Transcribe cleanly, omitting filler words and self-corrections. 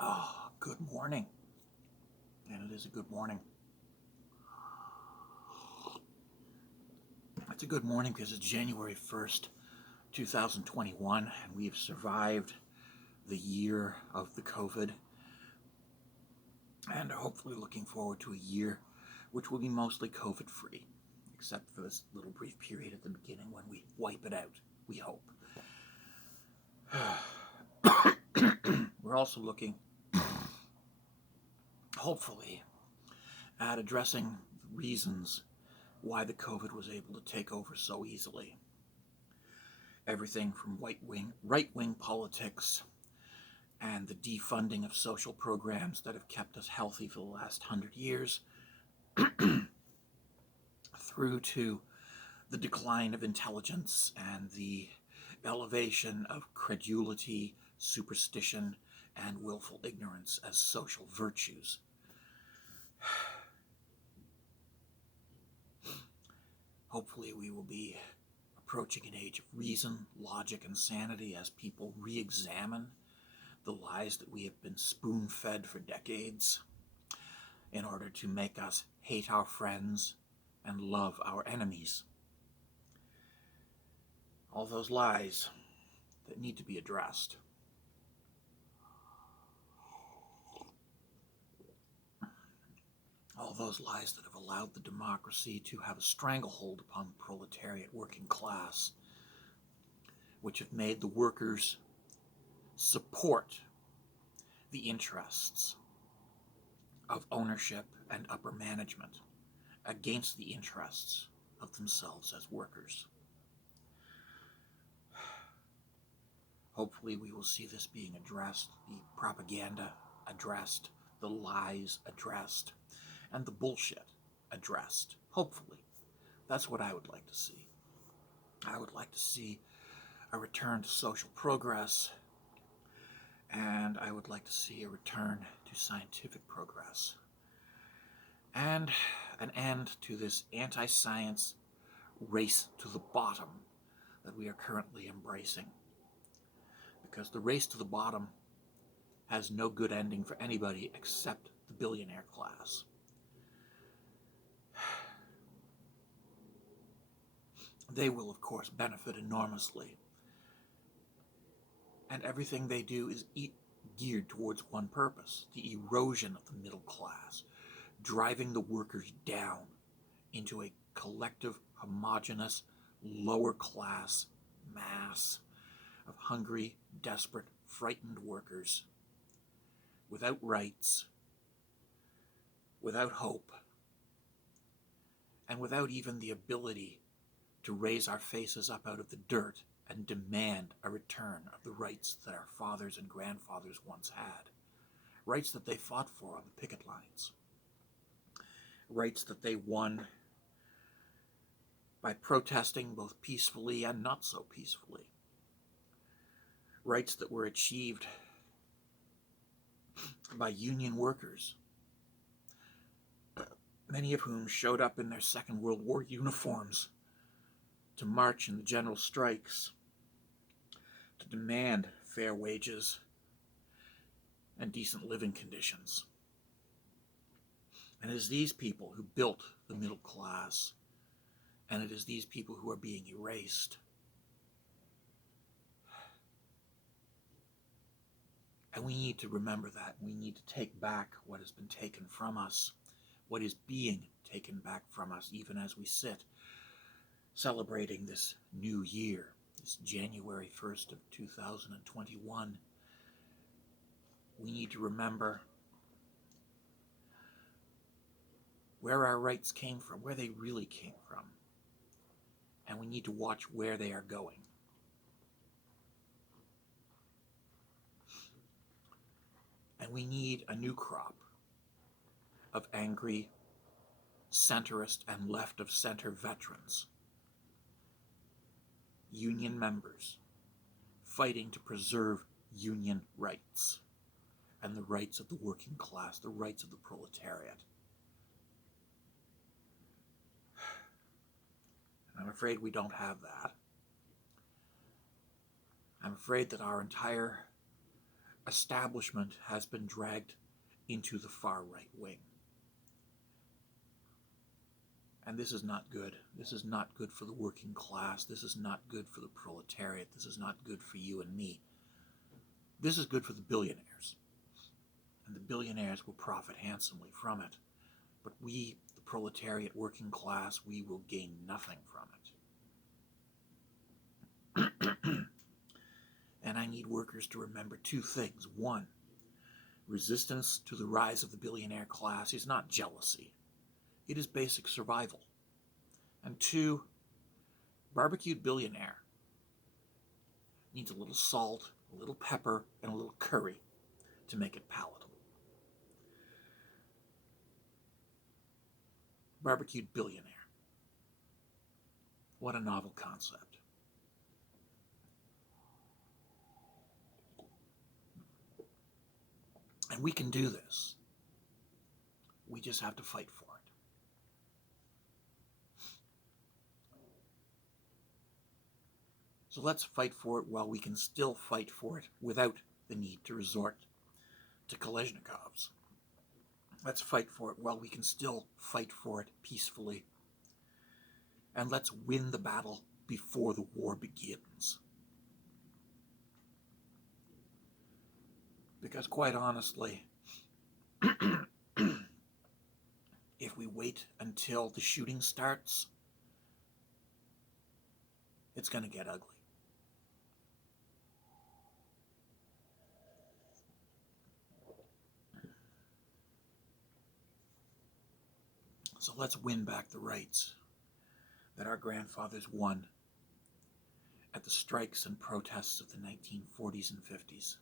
Oh, good morning. And it is a good morning. It's a good morning because it's January 1st, 2021, and we have survived the year of the COVID, and hopefully looking forward to a year which will be mostly COVID-free, except for this little brief period at the beginning when we wipe it out, we hope. We're also looking, hopefully, at addressing the reasons why the COVID was able to take over so easily. Everything from right-wing politics and the defunding of social programs that have kept us healthy for the last 100 years, through to the decline of intelligence and the elevation of credulity, superstition, and willful ignorance as social virtues. Hopefully we will be approaching an age of reason, logic, and sanity as people re-examine the lies that we have been spoon-fed for decades in order to make us hate our friends and love our enemies. All those lies that need to be addressed. All those lies that have allowed the democracy to have a stranglehold upon the proletariat working class, which have made the workers support the interests of ownership and upper management against the interests of themselves as workers. Hopefully we will see this being addressed, the propaganda addressed, the lies addressed, and the bullshit addressed. Hopefully. That's what I would like to see. I would like to see a return to social progress, and I would like to see a return to scientific progress, and an end to this anti-science race to the bottom that we are currently embracing. Because the race to the bottom has no good ending for anybody except the billionaire class. They will, of course, benefit enormously. And everything they do is geared towards one purpose: the erosion of the middle class, driving the workers down into a collective, homogenous, lower class mass of hungry, desperate, frightened workers without rights, without hope, and without even the ability to raise our faces up out of the dirt and demand a return of the rights that our fathers and grandfathers once had. Rights that they fought for on the picket lines. Rights that they won by protesting both peacefully and not so peacefully. Rights that were achieved by union workers, many of whom showed up in their Second World War uniforms to march in the general strikes, to demand fair wages and decent living conditions. And it is these people who built the middle class, and it is these people who are being erased. And we need to remember that. We need to take back what has been taken from us, what is being taken back from us, even as we sit celebrating this new year, this January 1st of 2021. We need to remember where our rights came from, where they really came from. And we need to watch where they are going. And we need a new crop of angry, centrist and left of center veterans, union members, fighting to preserve union rights and the rights of the working class, the rights of the proletariat. I'm afraid we don't have that. I'm afraid that our entire establishment has been dragged into the far right wing. And this is not good. This is not good for the working class. This is not good for the proletariat. This is not good for you and me. This is good for the billionaires. And the billionaires will profit handsomely from it. But we, the proletariat working class, we will gain nothing from it. And I need workers to remember two things. One, resistance to the rise of the billionaire class is not jealousy. It is basic survival. And two, barbecued billionaire needs a little salt, a little pepper, and a little curry to make it palatable. Barbecued billionaire. What a novel concept. And we can do this. We just have to fight for it. So let's fight for it while we can still fight for it without the need to resort to Kalashnikovs. Let's fight for it while we can still fight for it peacefully. And let's win the battle before the war begins. Because quite honestly, if we wait until the shooting starts, it's going to get ugly. So let's win back the rights that our grandfathers won at the strikes and protests of the 1940s and 50s.